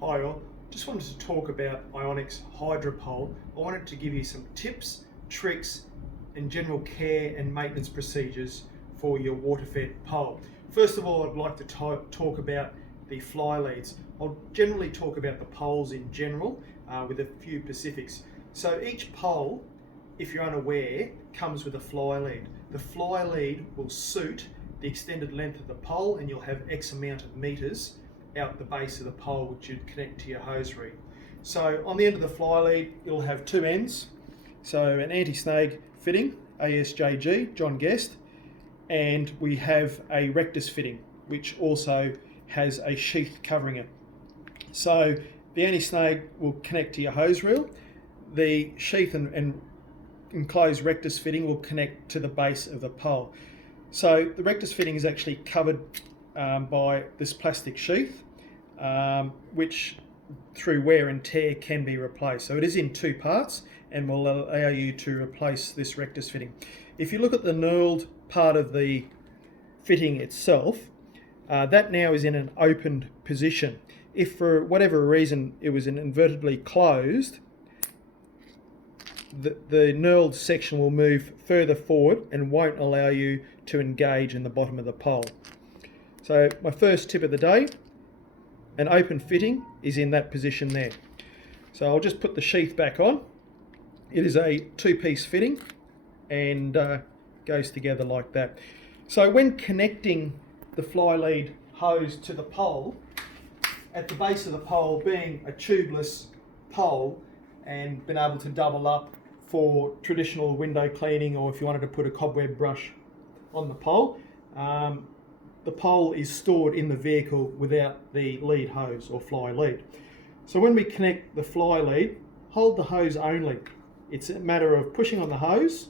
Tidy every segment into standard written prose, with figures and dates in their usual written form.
Hi all, just wanted to talk about Ionic's Hydra pole. I wanted to give you some tips, tricks and general care and maintenance procedures for your water-fed pole. First of all, I'd like to talk about the fly leads. I'll generally talk about the poles in general with a few specifics. So each pole, if you're unaware, comes with a fly lead. The fly lead will suit the extended length of the pole and you'll have X amount of meters out the base of the pole which you'd connect to your hose reel. So on the end of the fly lead it'll have two ends, so an anti-snag fitting, ASJG, John Guest, and we have a rectus fitting which also has a sheath covering it. So the anti-snag will connect to your hose reel, the sheath and enclosed rectus fitting will connect to the base of the pole. So the rectus fitting is actually covered by this plastic sheath, which through wear and tear can be replaced. So it is in two parts and will allow you to replace this rectus fitting. If you look at the knurled part of the fitting itself, that now is in an opened position. If for whatever reason it was inadvertently closed, the knurled section will move further forward and won't allow you to engage in the bottom of the pole. So my first tip of the day, an open fitting is in that position there. So I'll just put the sheath back on. It is a two-piece fitting and goes together like that. So when connecting the fly lead hose to the pole, at the base of the pole being a tubeless pole and been able to double up for traditional window cleaning, or if you wanted to put a cobweb brush on the pole is stored in the vehicle without the lead hose or fly lead. So when we connect the fly lead, hold the hose only. It's a matter of pushing on the hose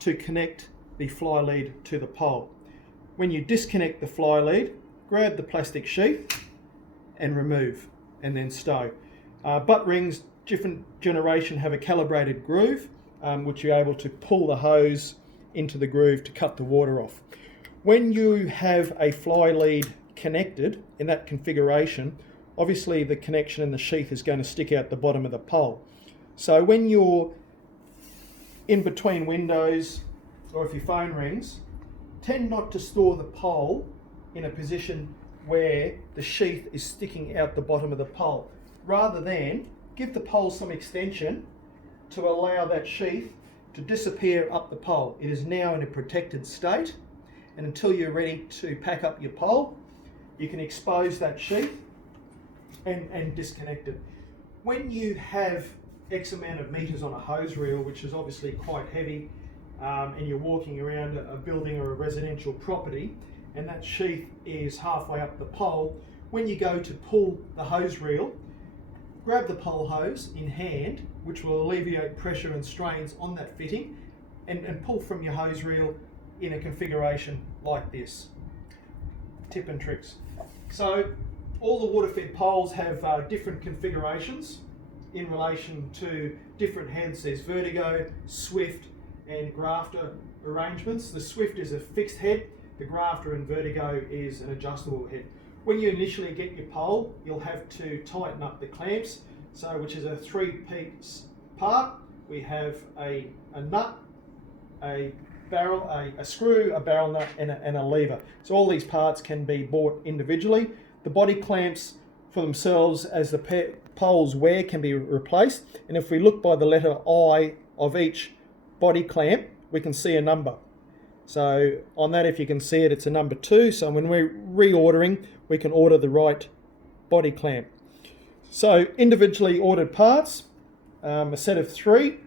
to connect the fly lead to the pole. When you disconnect the fly lead, grab the plastic sheath and remove and then stow. Butt rings, different generation, have a calibrated groove which you're able to pull the hose into the groove to cut the water off. When you have a fly lead connected in that configuration, obviously the connection in the sheath is going to stick out the bottom of the pole. So when you're in between windows or if your phone rings, tend not to store the pole in a position where the sheath is sticking out the bottom of the pole. Rather than give the pole some extension to allow that sheath to disappear up the pole. It is now in a protected state, and until you're ready to pack up your pole, you can expose that sheath and disconnect it. When you have X amount of meters on a hose reel, which is obviously quite heavy, and you're walking around a building or a residential property, and that sheath is halfway up the pole, when you go to pull the hose reel, grab the pole hose in hand, which will alleviate pressure and strains on that fitting, and pull from your hose reel in a configuration like this. Tip and tricks. So all the water-fed poles have different configurations in relation to different heads. There's vertigo, swift and grafter arrangements. The swift is a fixed head, the grafter and vertigo is an adjustable head. When you initially get your pole, you'll have to tighten up the clamps, so which is a three-piece part. We have a nut, a barrel, a screw, a barrel nut and a lever. So all these parts can be bought individually. The body clamps for themselves, as the poles wear, can be replaced. And if we look by the letter I of each body clamp, we can see a number. So on that, if you can see it, it's a number 2. So when we're reordering, we can order the right body clamp. So individually ordered parts, a set of 3.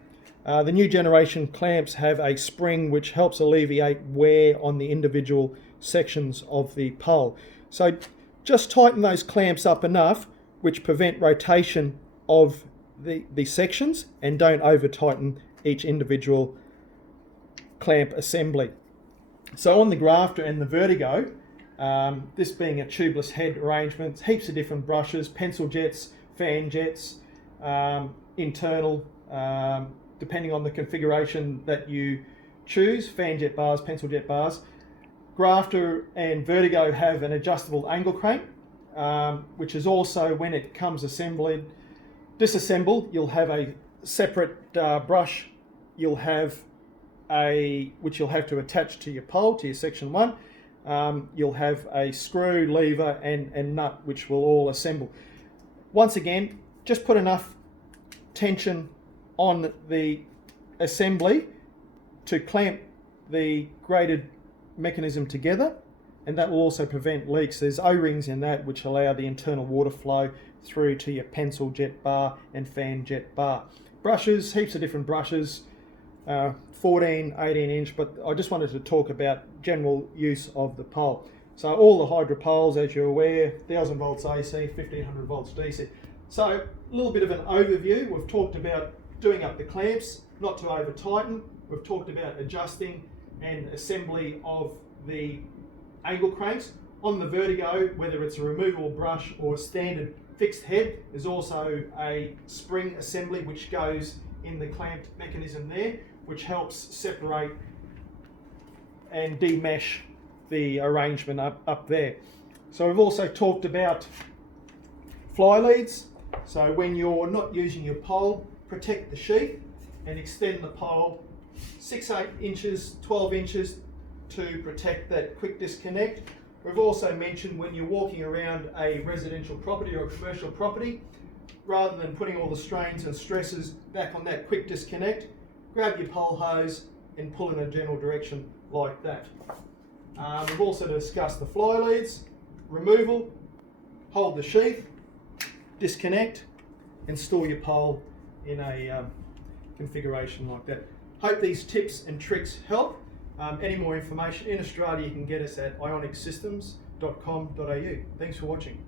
The new generation clamps have a spring which helps alleviate wear on the individual sections of the pole. So just tighten those clamps up enough which prevent rotation of the sections and don't over tighten each individual clamp assembly. So on the grafter and the vertigo, this being a tubeless head arrangement, heaps of different brushes, pencil jets, fan jets, internal, depending on the configuration that you choose, fan jet bars, pencil jet bars. Grafter and vertigo have an adjustable angle crank, which is also, when it comes disassembled, you'll have a separate brush. You'll have which you'll have to attach to your pole, to your section 1. You'll have a screw, lever and nut, which will all assemble. Once again, just put enough tension on the assembly to clamp the graded mechanism together, and that will also prevent leaks. There's O-rings in that which allow the internal water flow through to your pencil jet bar and fan jet bar. Brushes, heaps of different brushes, 14, 18 inch, but I just wanted to talk about general use of the pole. So all the Hydra poles, as you're aware, 1000 volts AC, 1500 volts DC. So a little bit of an overview. We've talked about doing up the clamps, not to over tighten. We've talked about adjusting and assembly of the angle cranks. On the Vertigo, whether it's a removable brush or a standard fixed head, there's also a spring assembly which goes in the clamped mechanism there, which helps separate and demesh the arrangement up there. So we've also talked about fly leads. So when you're not using your pole, protect the sheath and extend the pole 6-8 inches, 12 inches to protect that quick disconnect. We've also mentioned when you're walking around a residential property or a commercial property, rather than putting all the strains and stresses back on that quick disconnect, grab your pole hose and pull in a general direction like that. We've also discussed the fly leads, removal, hold the sheath, disconnect and store your pole in a configuration like that. Hope these tips and tricks help. Any more information in Australia, you can get us at ionicsystems.com.au. Thanks for watching.